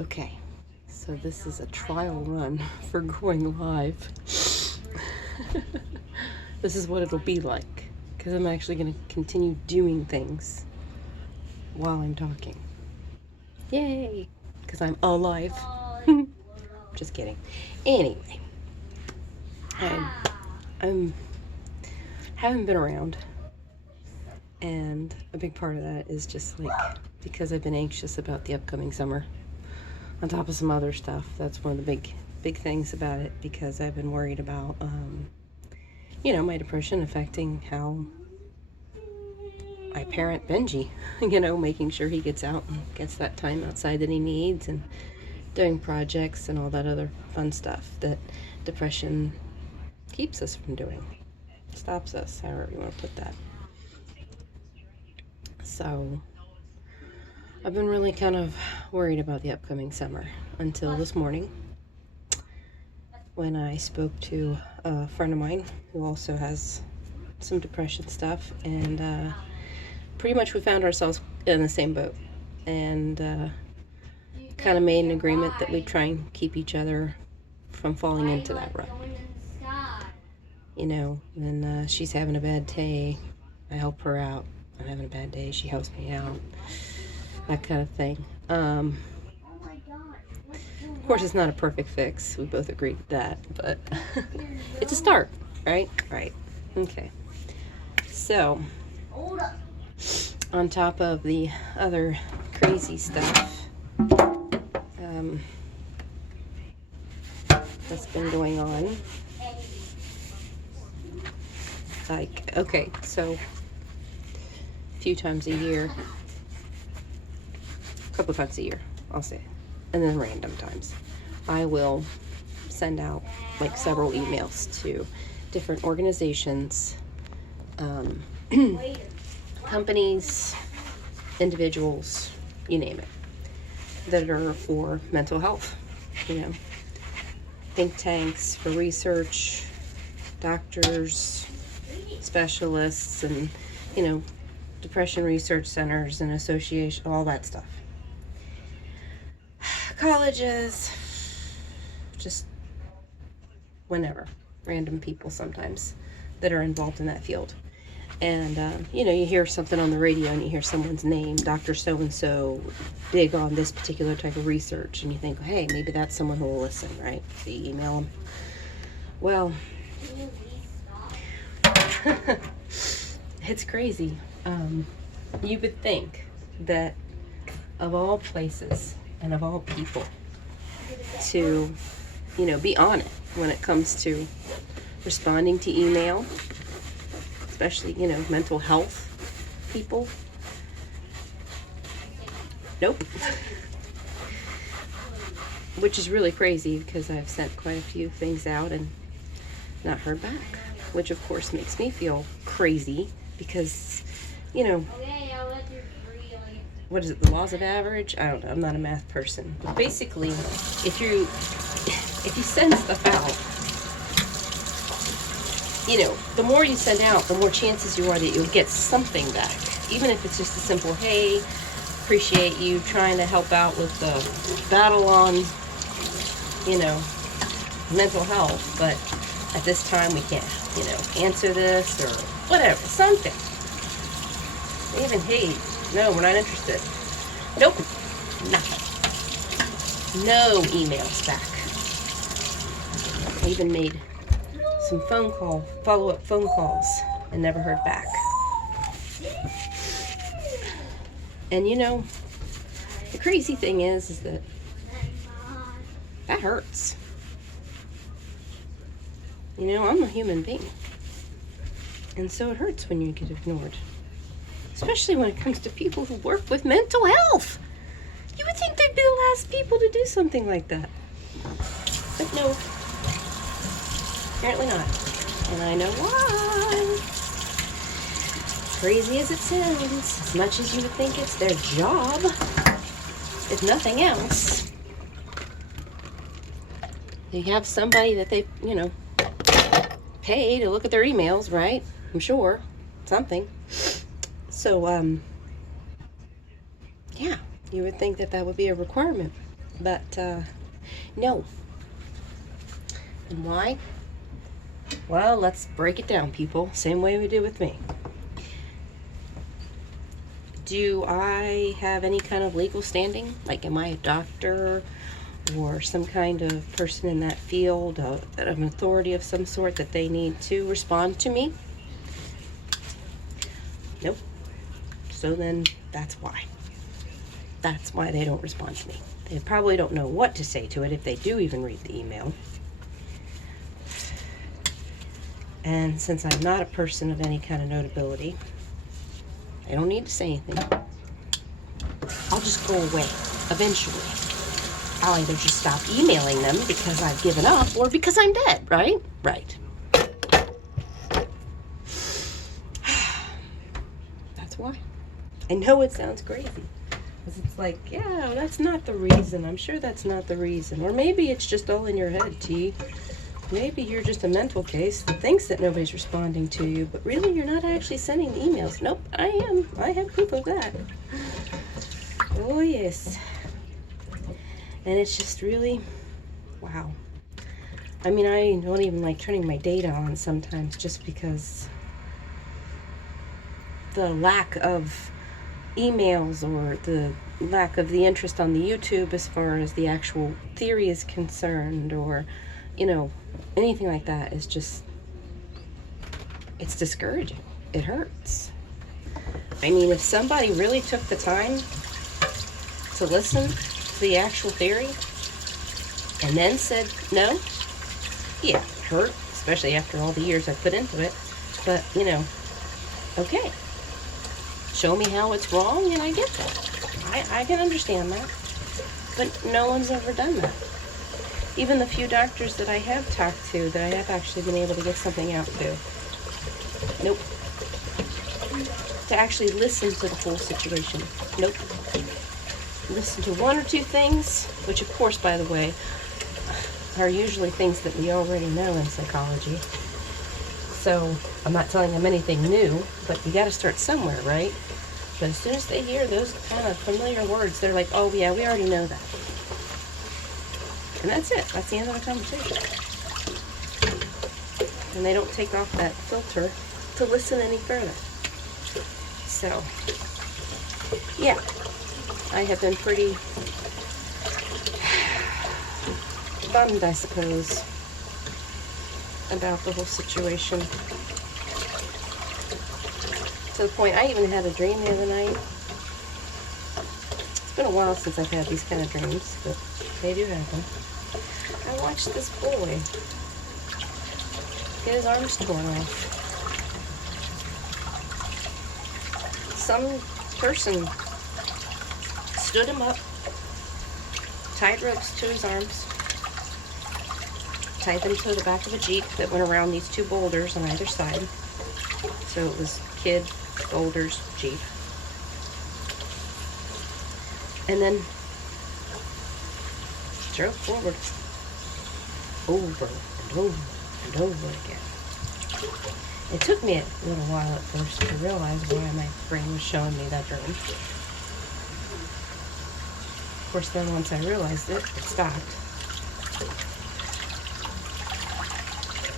Okay, so this is a trial run for going live. This is what it'll be like, because I'm actually going to continue doing things while I'm talking. Yay! Because I'm alive. Just kidding. Anyway, I'm haven't been around, and a big part of that is just like because I've been anxious about the upcoming summer. On top of some other stuff, that's one of the big things about it, because I've been worried about, my depression affecting how I parent Benji. Making sure he gets out and gets that time outside that he needs, and doing projects and all that other fun stuff that depression keeps us from doing. Stops us, however you want to put that. So I've been really kind of worried about the upcoming summer until this morning, when I spoke to a friend of mine who also has some depression stuff, and pretty much we found ourselves in the same boat, and kind of made an agreement that we'd try and keep each other from falling into that rut. When she's having a bad day, I help her out. I'm having a bad day, she helps me out. That kind of thing. Of course, it's not a perfect fix. We both agreed with that, but it's a start, right? Right. Okay. So, on top of the other crazy stuff that's been going on, so a few times a year, a couple times a year, I'll say, and then random times, I will send out like several emails to different organizations, companies, individuals, you name it, that are for mental health, think tanks for research, doctors, specialists, and depression research centers and association, all that stuff. Colleges, just whenever, random people sometimes that are involved in that field. And you hear something on the radio and you hear someone's name, Dr. So-and-so, big on this particular type of research, and you think, hey, maybe that's someone who will listen, right? So you email them. Well, it's crazy. You would think that of all places and of all people to, be on it when it comes to responding to email, especially, mental health people. Nope. Which is really crazy, because I've sent quite a few things out and not heard back, which of course makes me feel crazy, because, what is it, the laws of average? I don't know, I'm not a math person. But basically, if you send stuff out, the more you send out, the more chances you are that you'll get something back. Even if it's just a simple, hey, appreciate you trying to help out with the battle on, mental health, but at this time we can't, answer this, or whatever, something. Even, hey, no, we're not interested. Nope, nothing. No emails back. I even made some follow-up phone calls, and never heard back. And the crazy thing is that hurts. I'm a human being, and so it hurts when you get ignored, especially when it comes to people who work with mental health. You would think they'd be the last people to do something like that, but no, apparently not. And I know why. Crazy as it sounds, as much as you would think it's their job, if nothing else, they have somebody that they, pay to look at their emails, right? I'm sure. Something. So, yeah, you would think that would be a requirement. But no. And why? Well, let's break it down, people. Same way we did with me. Do I have any kind of legal standing? Like, am I a doctor or some kind of person in that field, an authority of some sort that they need to respond to me? Nope. So then that's why. That's why they don't respond to me. They probably don't know what to say to it if they do even read the email. And since I'm not a person of any kind of notability, I don't need to say anything. I'll just go away eventually. I'll either just stop emailing them because I've given up or because I'm dead, right? Right. That's why. I know it sounds crazy. Because it's like, yeah, that's not the reason. I'm sure that's not the reason. Or maybe it's just all in your head, T. Maybe you're just a mental case that thinks that nobody's responding to you, but really you're not actually sending the emails. Nope, I am. I have proof of that. Oh, yes. And it's just really, wow. I mean, I don't even like turning my data on sometimes just because the lack of emails or the lack of the interest on the YouTube as far as the actual theory is concerned, or, you know, anything like that is just, it's discouraging. It hurts. I mean, if somebody really took the time to listen to the actual theory and then said no, yeah, it hurt, especially after all the years I put into it. But, you know, okay, show me how it's wrong and I get that. I can understand that. But no one's ever done that. Even the few doctors that I have talked to, that I have actually been able to get something out to, nope. To actually listen to the whole situation, nope. Listen to one or two things, which of course, by the way, are usually things that we already know in psychology. So I'm not telling them anything new, but you got to start somewhere, right? But as soon as they hear those kind of familiar words, they're like, oh yeah, we already know that. And that's it. That's the end of the conversation. And they don't take off that filter to listen any further. So, yeah, I have been pretty bummed, I suppose, about the whole situation. To the point, I even had a dream the other night. It's been a while since I've had these kind of dreams, but they do happen. I watched this boy get his arms torn off. Some person stood him up, tied ropes to his arms, tied them to the back of a Jeep that went around these two boulders on either side. So it was kid, boulders, Jeep. And then drove forward over and over and over again. It took me a little while at first to realize why my brain was showing me that dream. Of course, then once I realized it, it stopped.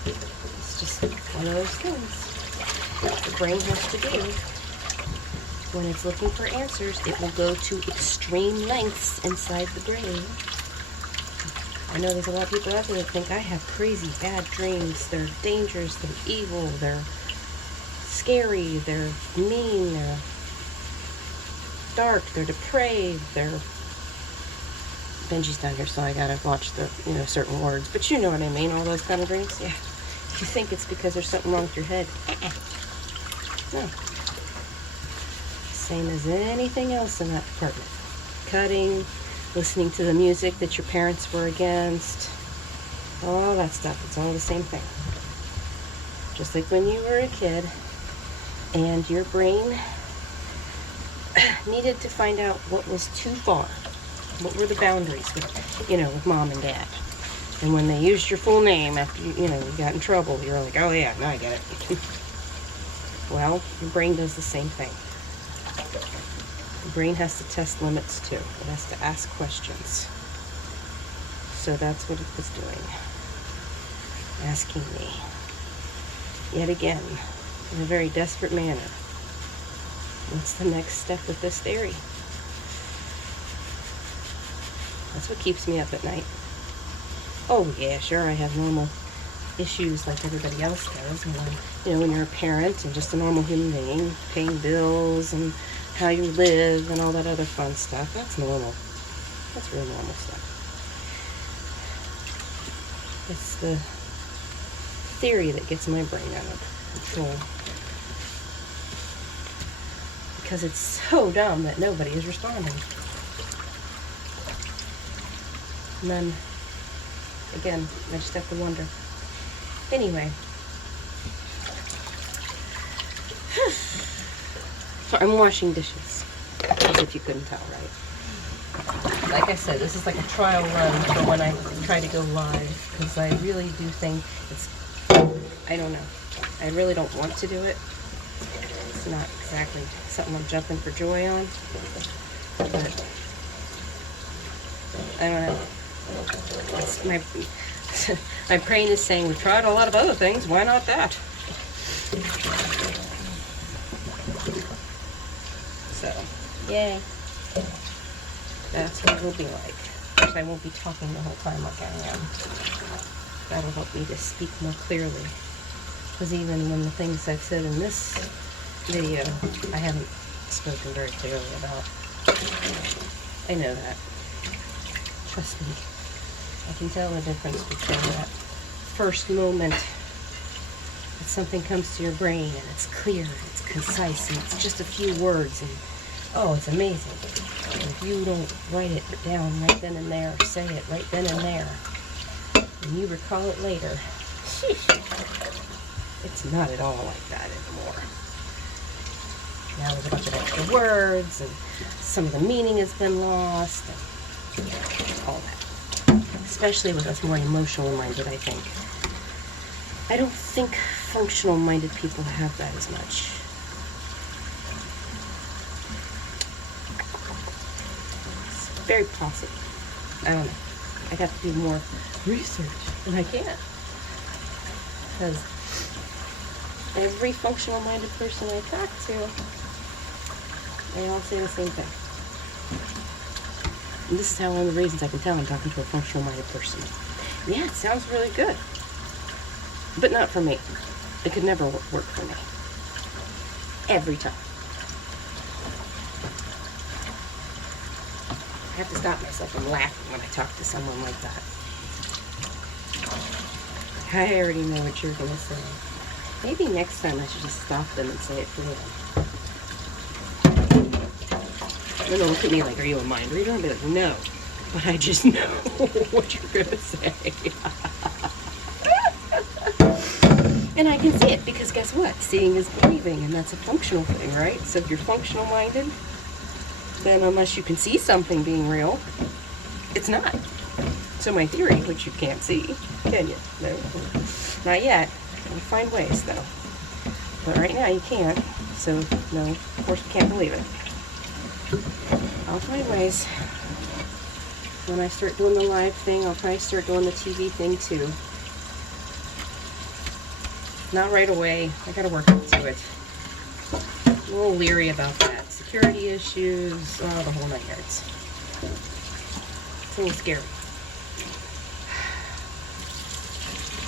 It's just one of those things the brain has to do. When it's looking for answers, it will go to extreme lengths inside the brain. I know there's a lot of people out there that think I have crazy bad dreams. They're dangerous, they're evil, they're scary, they're mean, they're dark, they're depraved, they're... Benji's down here, so I gotta watch the, certain words. But you know what I mean, all those kind of dreams. Yeah. If you think it's because there's something wrong with your head, no. Same as anything else in that department. Cutting, listening to the music that your parents were against, all that stuff. It's all the same thing. Just like when you were a kid and your brain needed to find out what was too far. What were the boundaries with mom and dad? And when they used your full name after you got in trouble, you're like, oh yeah, now I get it. Well, your brain does the same thing. The brain has to test limits too. It has to ask questions. So that's what it was doing. Asking me, yet again, in a very desperate manner, what's the next step with this theory? That's what keeps me up at night. Oh yeah, sure, I have normal issues like everybody else does. When you're a parent and just a normal human being, paying bills and how you live and all that other fun stuff. That's normal. That's real normal stuff. It's the theory that gets my brain out of control. Because it's so dumb that nobody is responding. And then, again, I just have to wonder. Anyway. So I'm washing dishes, as if you couldn't tell, right? Like I said, this is like a trial run for when I try to go live, because I really do think it's, I don't know. I really don't want to do it. It's not exactly something I'm jumping for joy on, but I don't know. It's my brain is saying, we've tried a lot of other things, why not that? So, yay. That's what it will be like. Of course, I won't be talking the whole time like I am. That'll help me to speak more clearly. Because even when the things I've said in this video, I haven't spoken very clearly about. I know that. Trust me. I can tell the difference between that first moment that something comes to your brain and it's clear, and it's concise, and it's just a few words, and oh, it's amazing. And if you don't write it down right then and there, say it right then and there, and you recall it later, it's not at all like that anymore. Now there's a bunch of extra words, and some of the meaning has been lost, and all that. Especially with us more emotional-minded, I think. I don't think functional-minded people have that as much. It's very possible. I don't know. I'd have to do more research, and I can't. Because every functional-minded person I talk to, they all say the same thing. And this is one of the reasons I can tell I'm talking to a functional-minded person. Yeah, it sounds really good. But not for me. It could never work for me. Every time. I have to stop myself from laughing when I talk to someone like that. I already know what you're going to say. Maybe next time I should just stop them and say it for them. Then they'll look at me like, are you a mind reader? I'll be like, no. But I just know what you're going to say. And I can see it because guess what? Seeing is believing, and that's a functional thing, right? So if you're functional minded, then unless you can see something being real, it's not. So my theory, which you can't see, can you? No. Not yet. We'll find ways though. But right now you can't. So no, of course we can't believe it. I'll find ways. When I start doing the live thing, I'll probably start doing the TV thing too. Not right away. I gotta work up to it. I'm a little leery about that. Security issues, the whole 9 yards. It's a little scary.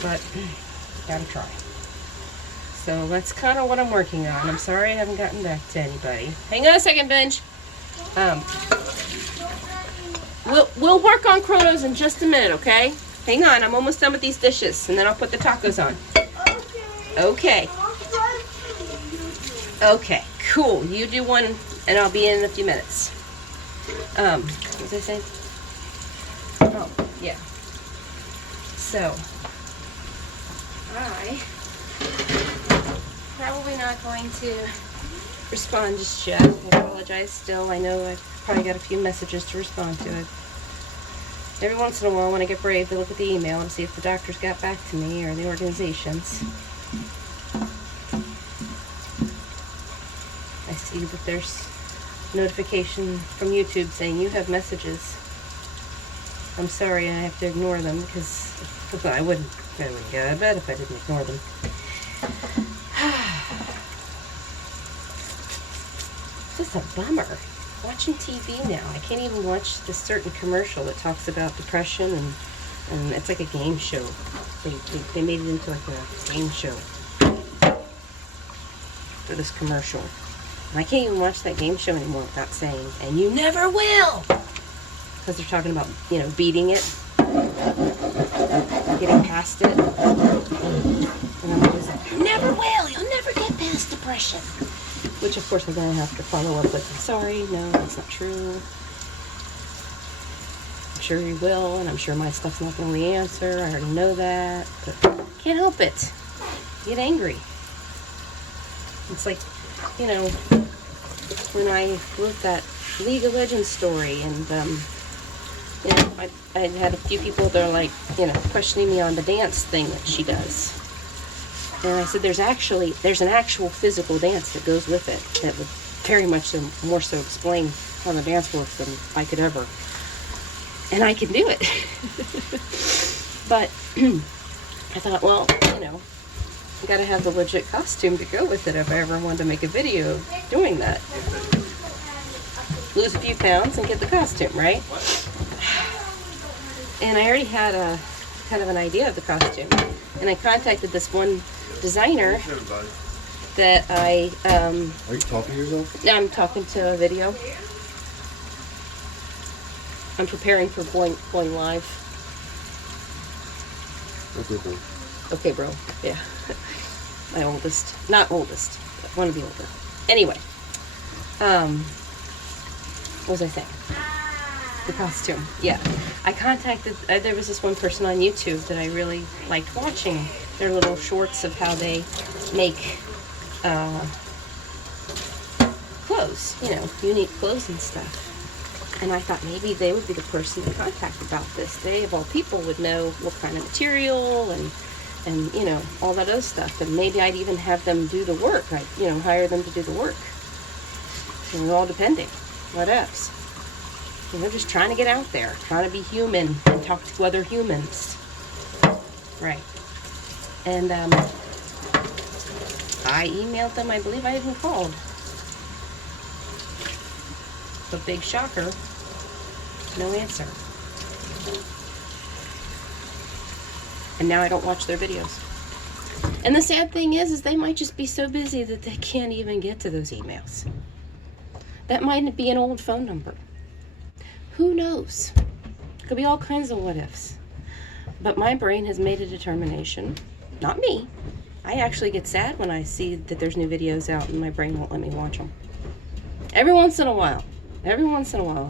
But, gotta try. So that's kind of what I'm working on. I'm sorry I haven't gotten back to anybody. Hang on a second, Benj. We'll work on Chronos in just a minute, okay? Hang on, I'm almost done with these dishes, and then I'll put the tacos on. Okay. Okay, cool. You do one, and I'll be in a few minutes. What was I saying? Oh, yeah. So, I probably not going to respond just yet. I apologize still. I know I've probably got a few messages to respond to. Every once in a while, when I get brave, I look at the email and see if the doctors got back to me or the organizations. I see that there's notification from YouTube saying you have messages. I'm sorry I have to ignore them because I wouldn't get out of bed if I didn't ignore them. It's just a bummer. Watching TV now, I can't even watch this certain commercial that talks about depression, and it's like a game show. They made it into like a game show for this commercial. And I can't even watch that game show anymore without saying, "And you never will," because they're talking about, you know, beating it, getting past it. And I'm always like, "You never will. You'll never get past depression." Which, of course, I'm going to have to follow up with, "I'm sorry, no, that's not true. I'm sure you will, and I'm sure my stuff's not going to be the answer. I already know that, but can't help it. Get angry." It's like, you know, when I wrote that League of Legends story, and, you know, I had a few people that are like, you know, questioning me on the dance thing that she does. And I said, there's an actual physical dance that goes with it that would very much more so explain how the dance works than I could ever. And I can do it. But I thought, well, you know, I gotta have the legit costume to go with it if I ever wanted to make a video doing that. Lose a few pounds and get the costume, right? And I already had a kind of an idea of the costume. And I contacted this one designer that I Are you talking to yourself? I'm talking to a video. I'm preparing for going live. Okay, bro. Okay, bro. Yeah. My oldest. Not oldest, but one of the older. Anyway. What was I saying? The costume. Yeah. I contacted, there was this one person on YouTube that I really liked watching their little shorts of how they make clothes, you know, unique clothes and stuff. And I thought maybe they would be the person to contact about this. They, of all people, would know what kind of material and you know, all that other stuff. And maybe I'd even have them do the work. I'd, you know, hire them to do the work. And all depending. What else? You know, just trying to get out there, trying to be human and talk to other humans. Right. And I emailed them. I believe I even called. But big shocker, no answer. And now I don't watch their videos. And the sad thing is they might just be so busy that they can't even get to those emails. That might be an old phone number. Who knows? Could be all kinds of what ifs. But my brain has made a determination. Not me. I actually get sad when I see that there's new videos out and my brain won't let me watch them. Every once in a while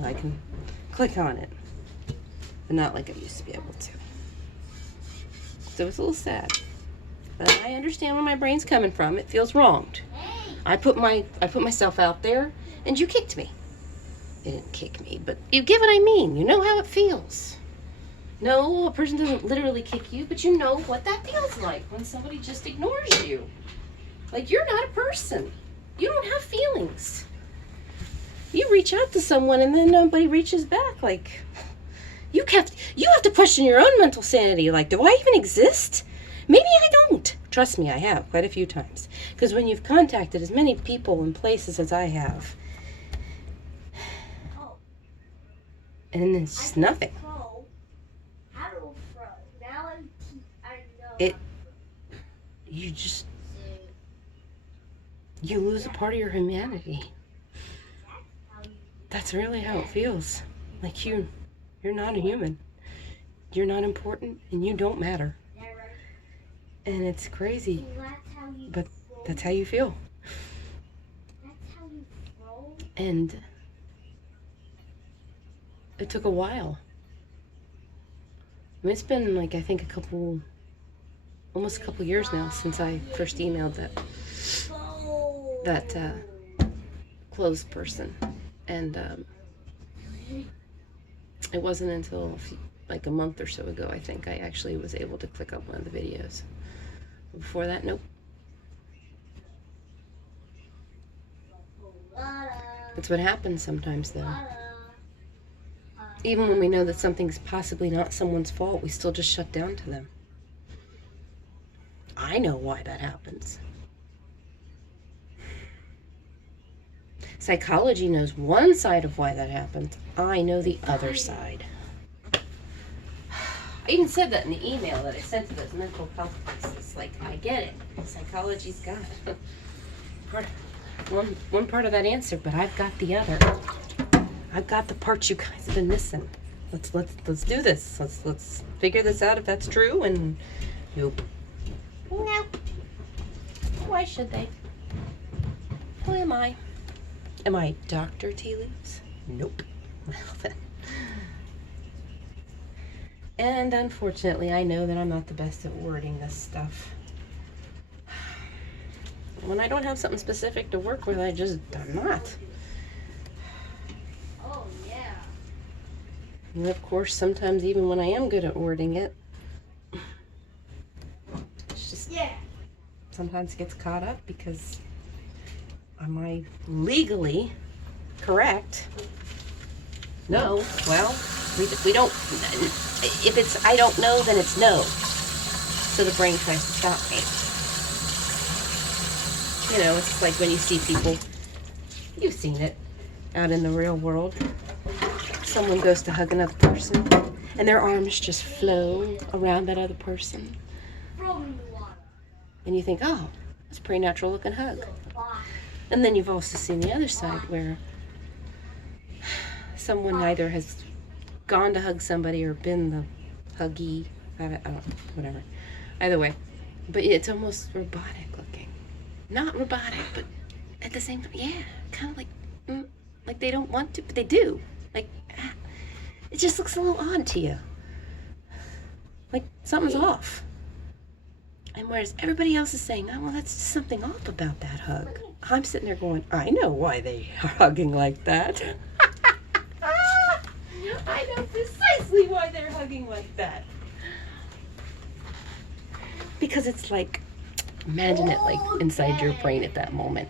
I can click on it. But not like I used to be able to. So it's a little sad. But I understand where my brain's coming from. It feels wronged. I put myself out there and you kicked me. You didn't kick me, but you get what I mean. You know how it feels. No, a person doesn't literally kick you, but you know what that feels like when somebody just ignores you. Like, you're not a person. You don't have feelings. You reach out to someone and then nobody reaches back. Like, you have to question your own mental sanity. Like, do I even exist? Maybe I don't. Trust me, I have quite a few times. Because when you've contacted as many people and places as I have, and it's just nothing. You lose a part of your humanity. That's really how it feels. Like you're not a human. You're not important and you don't matter. And it's crazy, but that's how you feel. And it took a while. I mean, it's been like, I think almost a couple years now since I first emailed that closed person. And it wasn't until like a month or so ago, I think, I actually was able to click up one of the videos. Before that, nope. That's what happens sometimes, though. Even when we know that something's possibly not someone's fault, we still just shut down to them. I know why that happens. Psychology knows one side of why that happens. I know the other side. I even said that in the email that I sent to those mental health places. Like, I get it. Psychology's got one part of that answer, but I've got the other. I've got the parts you guys have been missing. Let's do this. Let's figure this out if that's true. And nope. Why should they? Who am I? Am I Dr. Tea Leaves? Nope. Well then. And unfortunately, I know that I'm not the best at wording this stuff. When I don't have something specific to work with, I'm not. Oh, yeah. And of course, sometimes even when I am good at wording it, it's just sometimes gets caught up because am I legally correct? No. Well, we don't. If it's I don't know, then it's no. So the brain tries to stop me. You know, it's like when you see people, you've seen it out in the real world. Someone goes to hug another person, and their arms just flow around that other person. And you think, oh, that's a pretty natural looking hug. And then you've also seen the other side where someone either has gone to hug somebody or been the huggy, I don't know, whatever. Either way, but it's almost robotic looking. Not robotic, but at the same time, yeah, kind of like they don't want to, but they do. Like, it just looks a little odd to you. Like something's off. And whereas everybody else is saying, oh, well, that's just something off about that hug. I'm sitting there going, I know why they are hugging like that. I know precisely why they're hugging like that. Because it's like, imagine it like inside your brain at that moment.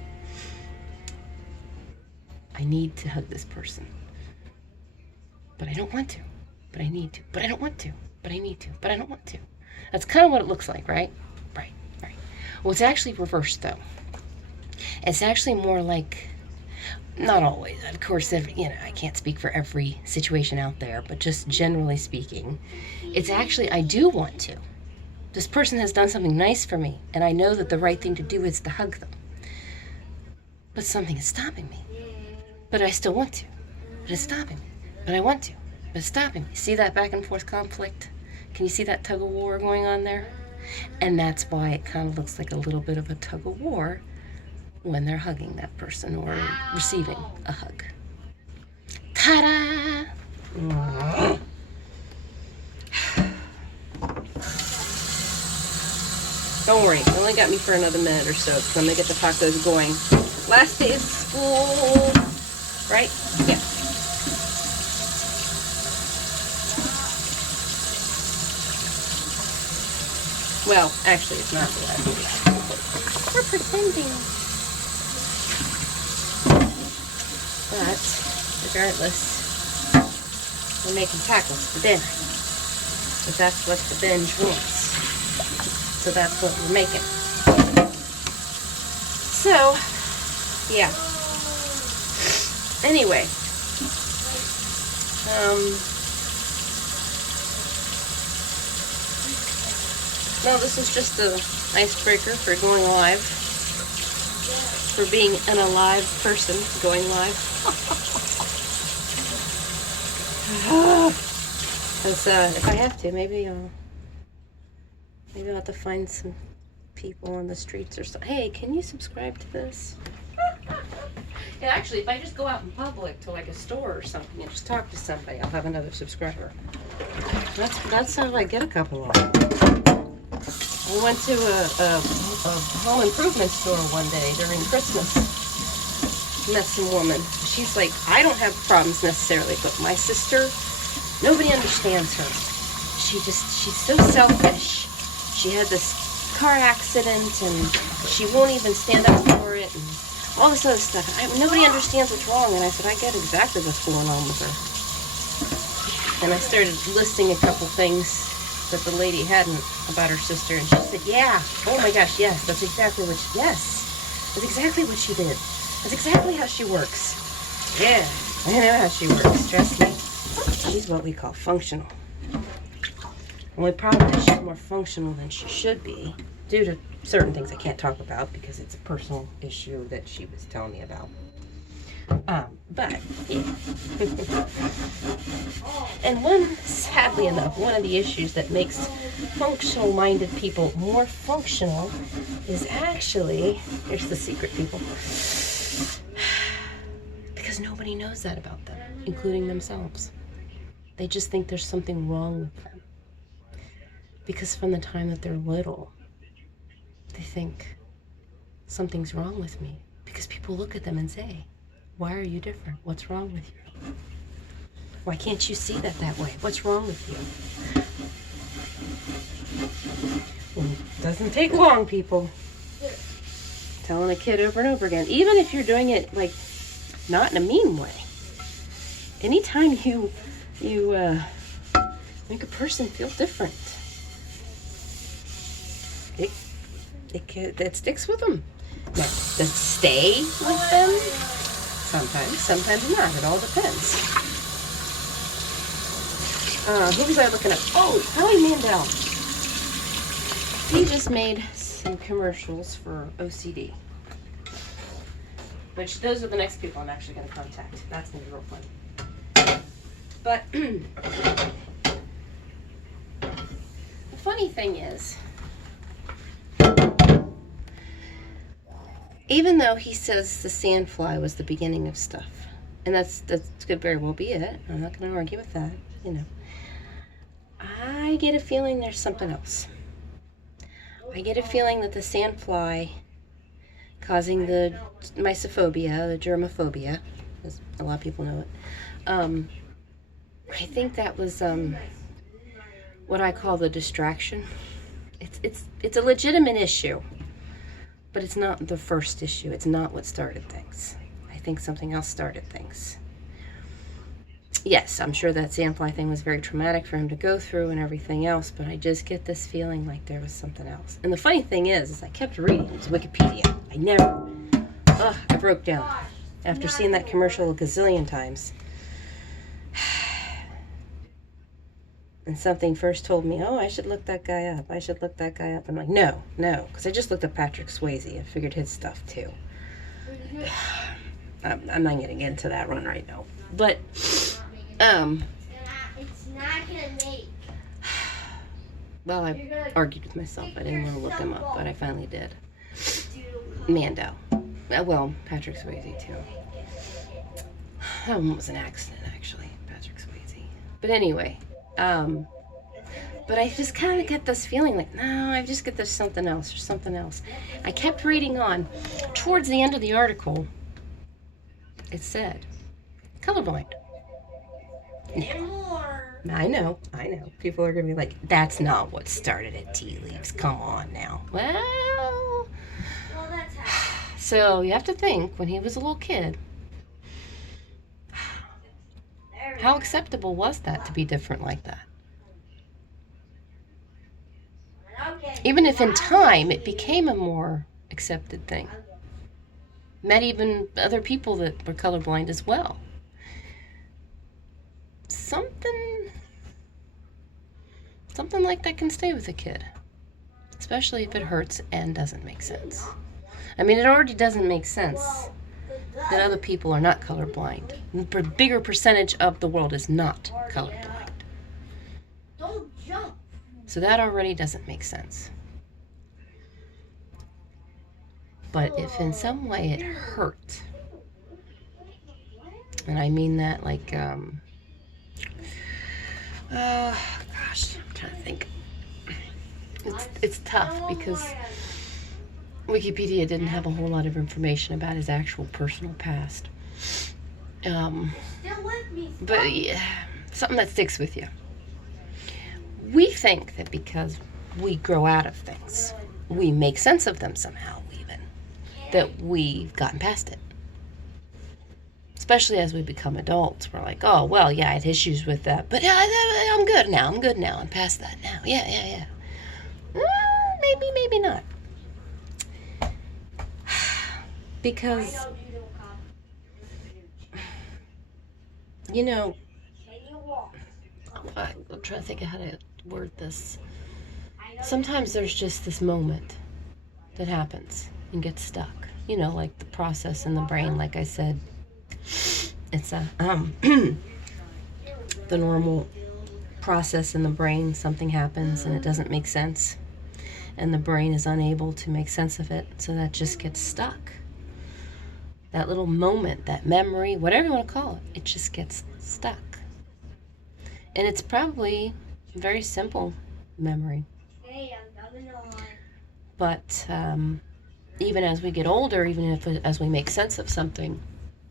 I need to hug this person. But I don't want to. But I need to. But I don't want to. But I need to. But I don't want to. That's kind of what it looks like, right? Right. Well, it's actually reversed, though. It's actually more like, not always, of course, I can't speak for every situation out there, but just generally speaking, it's actually, I do want to. This person has done something nice for me, and I know that the right thing to do is to hug them. But something is stopping me. But I still want to. But it's stopping me. But I want to. But it's stopping me. See that back and forth conflict? Can you see that tug of war going on there? And that's why it kind of looks like a little bit of a tug of war when they're hugging that person or receiving a hug. Ta-da! Don't worry, you only got me for another minute or so because I'm going to get the tacos going. Last day of school, right? Yeah. Well, actually, it's not the last day of school. We're pretending. But, regardless, we're making tacos for dinner. Because that's what the binge wants. So that's what we're making. So, yeah. Anyway. No, this is just an icebreaker for going live. For being an alive person going live. Because if I have to, maybe I'll have to find some people on the streets or something. Hey, can you subscribe to this? Yeah, actually, if I just go out in public to like a store or something and just talk to somebody, I'll have another subscriber. That's how I get a couple of them. I went to a home improvement store one day during Christmas. Met some woman. She's like, I don't have problems necessarily, but my sister, nobody understands her. She's so selfish. She had this car accident and she won't even stand up for it and all this other stuff. Nobody understands what's wrong. And I said, I get exactly what's going on with her. And I started listing a couple things that the lady hadn't about her sister, and she said, yeah, oh my gosh, yes, that's exactly what she did. That's exactly how she works. Yeah, I know how she works, trust me. She's what we call functional. Only problem is she's more functional than she should be due to certain things I can't talk about because it's a personal issue that she was telling me about. But yeah. And sadly enough, one of the issues that makes functional-minded people more functional is actually, here's the secret, people, because nobody knows that about them, including themselves. They just think there's something wrong with them. Because from the time that they're little, they think something's wrong with me. Because people look at them and say, why are you different? What's wrong with you? Why can't you see that way? What's wrong with you? Well, it doesn't take long, people. Telling a kid over and over again, even if you're doing it like not in a mean way. Anytime you make a person feel different, it sticks with them. Now, does it stay with them? Sometimes not. It all depends. Who was I looking at? Oh, Howie Mandel. He just made some commercials for OCD. Which, those are the next people I'm actually going to contact. That's going to be real fun. But, the funny thing is, even though he says the sandfly was the beginning of stuff, and that could very well be it. I'm not going to argue with that, you know. I get a feeling there's something else. I get a feeling that the sandfly causing the mysophobia, the germophobia, as a lot of people know it, I think that was what I call the distraction. It's a legitimate issue. But it's not the first issue. It's not what started things. I think something else started things. Yes, I'm sure that sandfly thing was very traumatic for him to go through and everything else, but I just get this feeling like there was something else. And the funny thing is I kept reading his Wikipedia. I broke down after seeing that commercial a gazillion times. And something first told me, oh, I should look that guy up. I'm like, no, because I just looked up Patrick Swayze. I figured his stuff too. I'm not going to get into that run right now. But, It's not gonna make. well, I argued with myself. I didn't want to look him up, but I finally did. Mando. Well, Patrick Swayze too. That one was an accident, actually, Patrick Swayze. But anyway, but I just kind of get this feeling like, no, I just get there's something else. I kept reading on. Towards the end of the article, it said, colorblind. Yeah. I know. People are going to be like, that's not what started at Tea Leaves. Come on now. Well, so you have to think, when he was a little kid, how acceptable was that to be different like that? Even if in time it became a more accepted thing. Met even other people that were colorblind as well. Something like that can stay with a kid. Especially if it hurts and doesn't make sense. I mean, it already doesn't make sense that other people are not colorblind. A bigger percentage of the world is not colorblind. Don't jump. So that already doesn't make sense. But if in some way it hurt, and I mean that like, I'm trying to think. It's tough because Wikipedia didn't have a whole lot of information about his actual personal past. But yeah, something that sticks with you. We think that because we grow out of things, we make sense of them somehow even, that we've gotten past it. especially as we become adults. We're like, oh, well, yeah, I had issues with that, but I'm good now. I'm past that now. Yeah. Maybe, maybe not. Because, you know, I'm trying to think of how to word this. Sometimes there's just this moment that happens and gets stuck. You know, like the process in the brain, like I said, it's a the normal process in the brain. Something happens and it doesn't make sense, and the brain is unable to make sense of it, so that just gets stuck. That little moment, that memory, whatever you want to call it, it just gets stuck. And it's probably a very simple memory. But even as we get older, as we make sense of something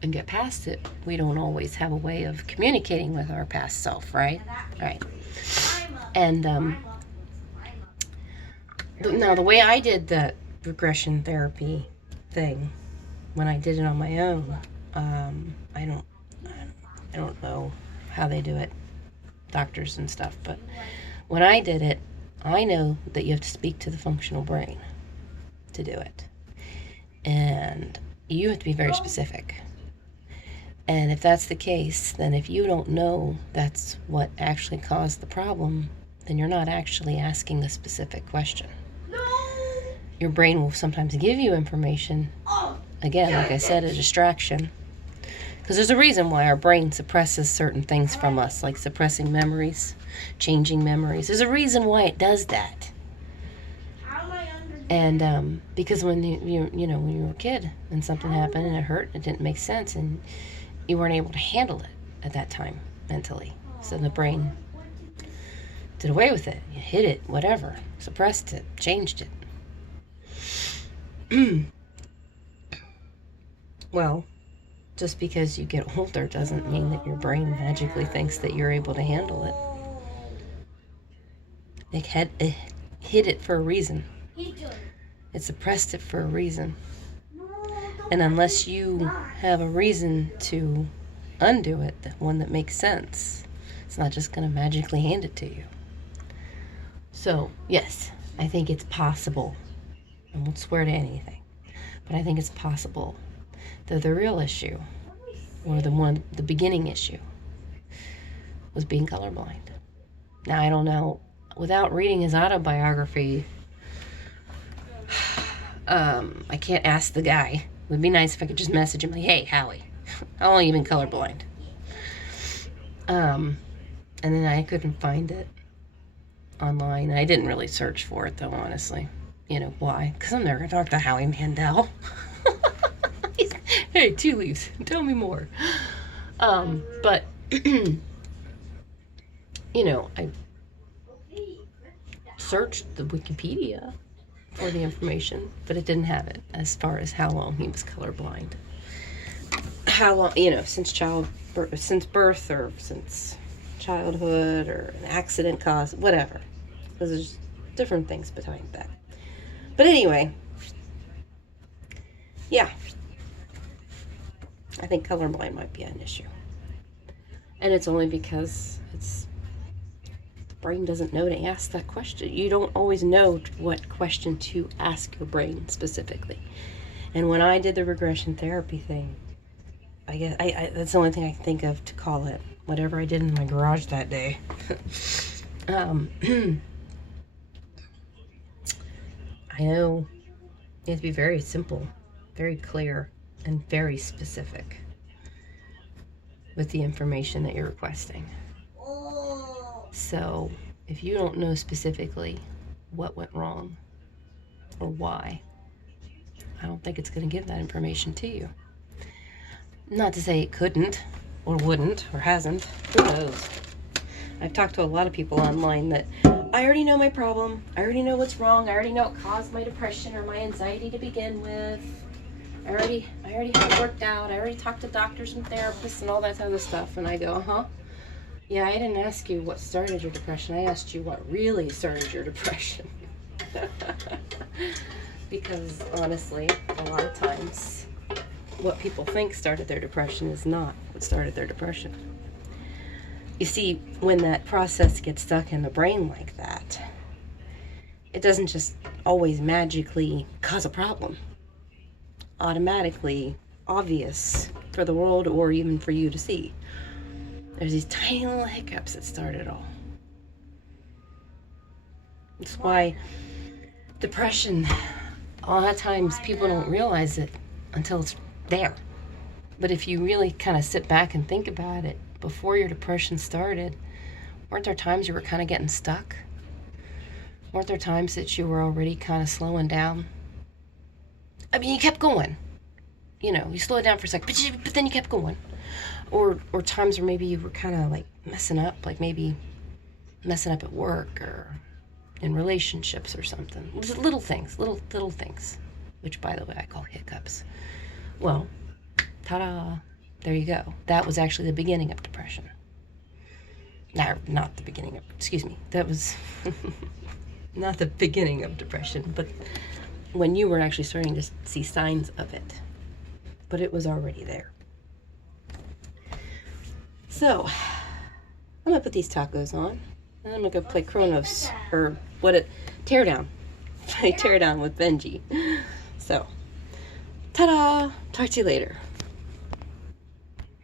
and get past it, we don't always have a way of communicating with our past self, right? Right. And now the way I did that regression therapy thing, when I did it on my own, I don't know how they do it, doctors and stuff, but when I did it, I know that you have to speak to the functional brain to do it. And you have to be very specific. And if that's the case, then if you don't know that's what actually caused the problem, then you're not actually asking the specific question. Your brain will sometimes give you information, again, like I said, a distraction. Because there's a reason why our brain suppresses certain things from us, like suppressing memories, changing memories. There's a reason why it does that. And because when when you were a kid and something happened and it hurt, it didn't make sense, and you weren't able to handle it at that time mentally. So the brain did away with it. You hid it, whatever, suppressed it, changed it. Well, just because you get older doesn't mean that your brain magically thinks that you're able to handle it. It hid it for a reason. It suppressed it for a reason. And unless you have a reason to undo it, the one that makes sense, it's not just going to magically hand it to you. So, yes, I think it's possible. I won't swear to anything, but I think it's possible that the real issue, or the beginning issue, was being colorblind. Now, I don't know, without reading his autobiography, I can't ask the guy. It would be nice if I could just message him, like, hey, Howie, how long have you been colorblind? And then I couldn't find it online. I didn't really search for it, though, honestly. You know, why? Because I'm never going to talk to Howie Mandel. Hey, tea leaves, tell me more. But, you know, I searched the Wikipedia for the information, but it didn't have it as far as how long he was colorblind. How long, you know, since birth or since childhood or an accident caused, whatever. Because there's different things behind that. But anyway, yeah. I think colorblind might be an issue. And it's only because the brain doesn't know to ask that question. You don't always know what question to ask your brain specifically. And when I did the regression therapy thing, I guess that's the only thing I can think of to call it. Whatever I did in my garage that day. I know you have to be very simple, very clear, and very specific with the information that you're requesting. So if you don't know specifically what went wrong or why, I don't think it's going to give that information to you. Not to say it couldn't or wouldn't or hasn't. Who knows? I've talked to a lot of people online that I already know my problem. I already know what's wrong. I already know what caused my depression or my anxiety to begin with. I already have it worked out. I already talked to doctors and therapists and all that other stuff. And I go, yeah, I didn't ask you what started your depression. I asked you what really started your depression. Because honestly, a lot of times what people think started their depression is not what started their depression. You see, when that process gets stuck in the brain like that, it doesn't just always magically cause a problem. Automatically obvious for the world or even for you to see. There's these tiny little hiccups that start it all. That's why depression, a lot of times people don't realize it until it's there. But if you really kind of sit back and think about it, before your depression started, weren't there times you were kind of getting stuck? Weren't there times that you were already kind of slowing down? I mean, you kept going. You know, you slowed down for a second, but then you kept going. Or times where maybe you were kind of like messing up, like maybe messing up at work or in relationships or something. Just little things, little things, which, by the way, I call hiccups. Well, ta-da, there you go. That was actually the beginning of depression. No, not the beginning of, excuse me, that was not the beginning of depression, but when you were actually starting to see signs of it. But it was already there. So, I'm gonna put these tacos on, and I'm gonna go play Kronos, or Teardown. Play Teardown with Benji. So, ta-da! Talk to you later.